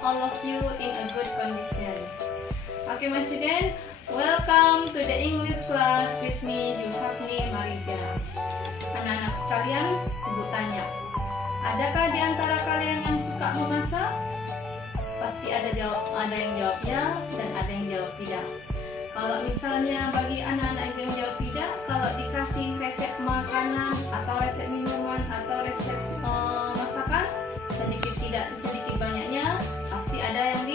all of you in a good condition. Okay, my student, welcome to the English class with me, Julhafni Marija. Anak-anak sekalian, Ibu tanya, adakah di antara kalian yang suka memasak? Pasti ada yang jawab ya dan ada yang jawab tidak. Kalau misalnya bagi anak-anak yang jawab tidak, kalau dikasih resep makanan atau resep minuman atau resep masakan, sedikit banyaknya pasti ada yang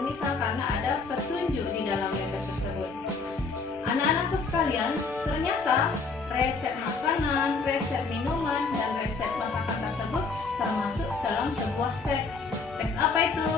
misal karena ada petunjuk di dalam resep tersebut. Anak-anakku sekalian, ternyata resep makanan, resep minuman, dan resep masakan tersebut termasuk dalam sebuah teks. Teks apa itu?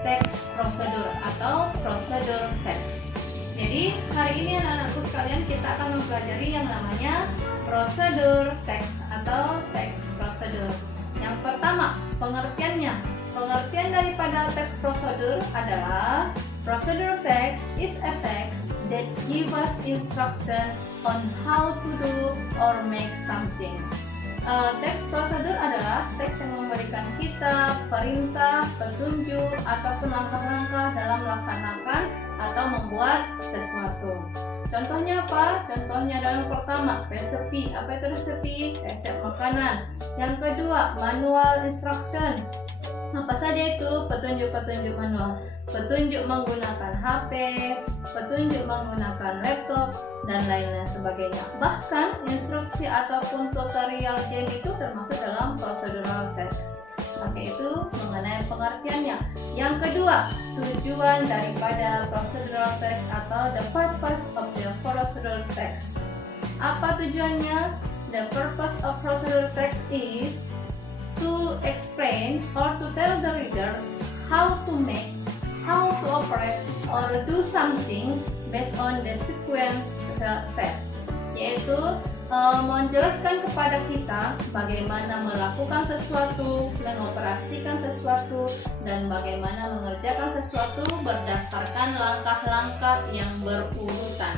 Teks prosedur atau prosedur teks. Jadi hari ini anak-anakku sekalian kita akan mempelajari yang namanya prosedur teks atau teks prosedur. Yang pertama, pengertiannya. Pengertian daripada teks prosedur adalah prosedur text is a text that gives us instruction on how to do or make something. Teks prosedur adalah teks yang memberikan kita perintah, petunjuk, ataupun langkah-langkah dalam melaksanakan atau membuat sesuatu. Contohnya apa? Contohnya dalam pertama, resepi. Apa itu resepi? Resep makanan. Yang kedua, manual instruction. Apa saja itu? Petunjuk-petunjuk manual. Petunjuk menggunakan HP, petunjuk menggunakan laptop, dan lain-lain sebagainya. Bahkan instruksi ataupun tutorial game itu termasuk dalam procedural text. Oke, itu mengenai pengertiannya. Yang kedua, tujuan daripada procedural text atau the purpose of the procedural text. Apa tujuannya? The purpose of procedural text is to explain or to tell the readers how to make, how to operate or do something based on the sequence step, yaitu menjelaskan kepada kita bagaimana melakukan sesuatu, mengoperasikan sesuatu, dan bagaimana mengerjakan sesuatu berdasarkan langkah-langkah yang berurutan.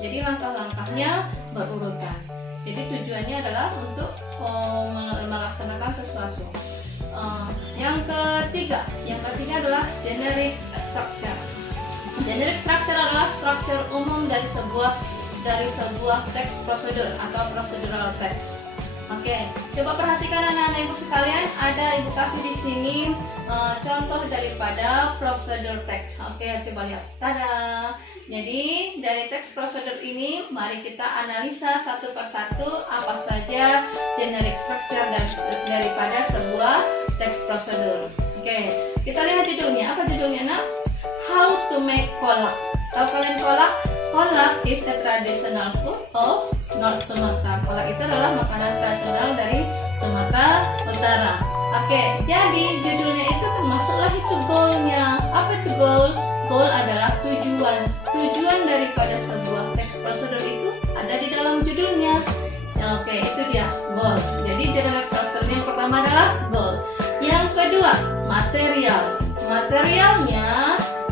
Jadi langkah-langkahnya berurutan. Jadi tujuannya adalah untuk melaksanakan sesuatu. Yang ketiga adalah generic structure. Generic structure adalah struktur umum dari sebuah teks prosedur atau procedural text. Oke, coba perhatikan anak-anak ibu sekalian, ada ibu kasih di sini contoh daripada prosedur text. Oke, coba lihat. Tada. Jadi dari teks prosedur ini, mari kita analisa satu persatu apa saja generic structure daripada sebuah teks prosedur. Oke, kita lihat judulnya. Apa judulnya, nak? How to make kolak. Tahu kalian kolak? Kolak is a traditional food of North Sumatra. Kolak itu adalah makanan tradisional dari Sumatera Utara. Oke, jadi judulnya itu termasuklah itu goalnya. Apa itu goal? Goal adalah tujuan. Tujuan daripada sebuah teks prosedur itu ada di dalam judulnya. Oke, itu dia goal. Jadi generic structure yang pertama adalah goal. Yang kedua, material.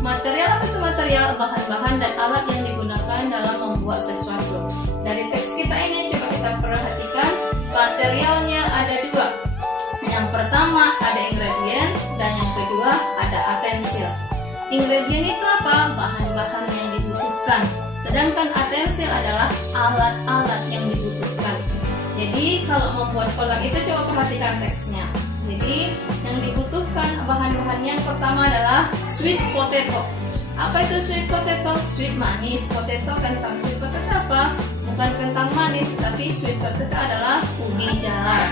Material apa itu material? Bahan-bahan dan alat yang digunakan dalam membuat sesuatu. Dari teks kita ini coba kita perhatikan, materialnya ada dua. Yang pertama ada ingredient dan yang kedua ada utensil. Ingredient itu apa? Bahan-bahan yang dibutuhkan. Sedangkan utensil adalah alat-alat yang dibutuhkan. Jadi kalau membuat kolak itu coba perhatikan teksnya. Jadi yang dibutuhkan bahan-bahannya yang pertama adalah sweet potato. Apa itu sweet potato? Sweet manis, potato kentang. Sweet potato apa? Bukan kentang manis, tapi sweet potato adalah ubi jalar.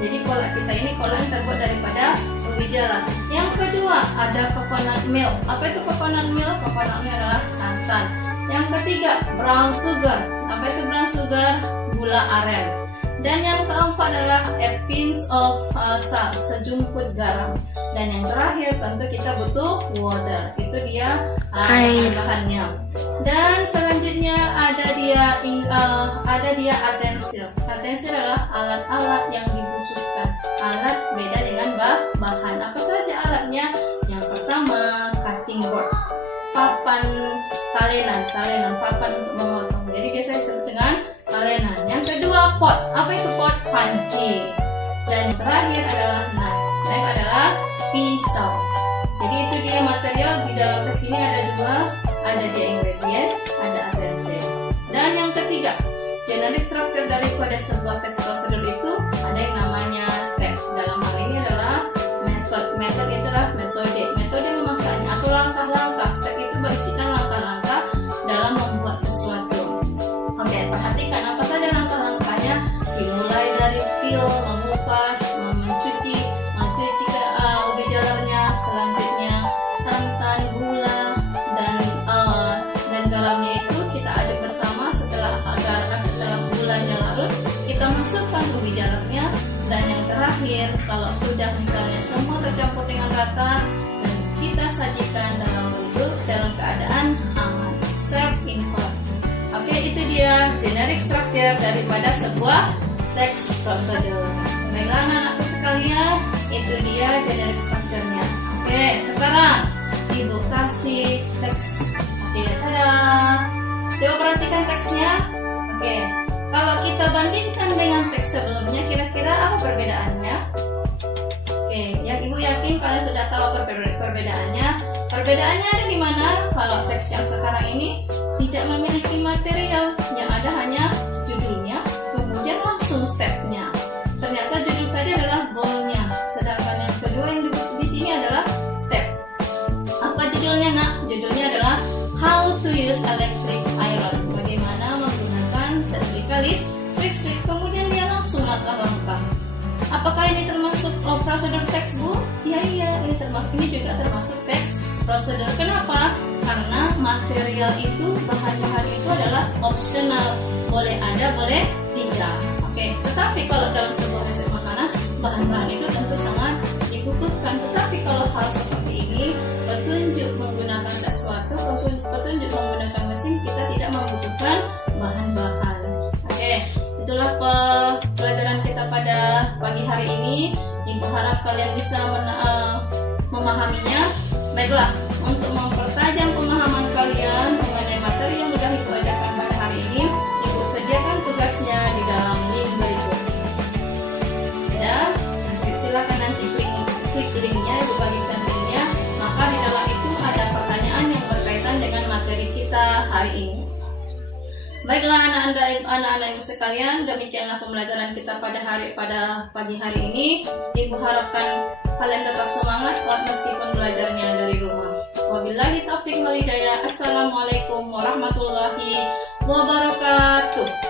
Jadi kolak kita ini kolak yang terbuat daripada ubi jalar. Yang kedua ada coconut milk. Apa itu coconut milk? Coconut milk adalah santan. Yang ketiga brown sugar. Apa itu brown sugar? Gula aren. Dan yang keempat adalah a pinch of salt, sejumput garam. Dan yang terakhir tentu kita butuh water. Itu dia bahannya. Dan selanjutnya ada dia utensil. Utensil adalah alat-alat yang dibutuhkan. Alat beda dengan bahan. Apa saja alatnya? Yang pertama cutting board, papan talenan, papan untuk memotong. Jadi biasa disebut dengan talenan. Yang kedua pot. Apa itu pot? Panci. Dan yang terakhir adalah knife. Knife adalah pisau. Jadi itu dia material di dalam teks ini ada dua, ada the ingredient, ada adverb. Dan yang ketiga, generic structure daripada sebuah teks prosedur itu ada yang namanya step. Dalam hal ini adalah method. Method itu adalah metode. Metode memasaknya atau langkah-langkah. Step itu berisikan langkah-langkah dalam membuat sesuatu. Oke, perhatikan apa saja langkah-langkahnya. Dimulai dari peel, mengupas, mencuci ubi jalarnya, selanjutnya santan, gula, dan garamnya itu kita aduk bersama. Setelah gulanya larut, kita masukkan ubi jalarnya, dan yang terakhir kalau sudah misalnya semua tercampur dengan rata, dan kita sajikan dalam keadaan hangat. Serve in hot. Oke, itu dia generic structure daripada sebuah teks prosedur. Baiklah anak-anakku sekalian, itu dia generic structure-nya. Oke, sekarang Ibu kasih teks. Oke, tada. Coba perhatikan teksnya. Oke, kalau kita bandingkan dengan teks sebelumnya, kira-kira apa perbedaannya? Oke, yang Ibu yakin kalian sudah tahu perbedaannya. Perbedaannya ada di mana? Kalau teks yang sekarang ini tidak memiliki material, yang ada hanya judulnya, kemudian langsung stepnya. Ternyata judul tadi adalah goalnya, sedangkan yang kedua yang di sini adalah step. Apa judulnya nak? Judulnya adalah How to use electric iron. Bagaimana menggunakan setrika listrik. Kemudian dia langsung langkah-langkah. Apakah ini termasuk prosedur teks, Bu? Iya, ini juga termasuk teks prosedur. Kenapa? Karena material itu, bahan-bahan itu adalah optional. Boleh ada, boleh tidak. Oke, tetapi kalau dalam sebuah resep makanan, bahan-bahan itu tentu sangat dibutuhkan. Tetapi kalau hal seperti ini, petunjuk menggunakan sesuatu, petunjuk menggunakan mesin, kita tidak membutuhkan bahan-bahan. Oke, itulah pelajaran kita pada pagi hari ini. Ibu harap kalian bisa memahaminya. Baiklah, untuk mempertajam pemahaman kalian mengenai materi yang sudah Ibu ajarkan pada hari ini, Ibu sediakan tugasnya di dalam link berikut. Dan silakan nanti klik linknya, Ibu bagikan linknya. Maka di dalam itu ada pertanyaan yang berkaitan dengan materi kita hari ini. Baiklah anak-anak Ibu sekalian, demikianlah pembelajaran kita pada pagi hari ini. Ibu harapkan kalian tetap semangat meskipun belajarnya dari rumah. Wabillahi taufiq wal hidayah. Assalamualaikum warahmatullahi wabarakatuh.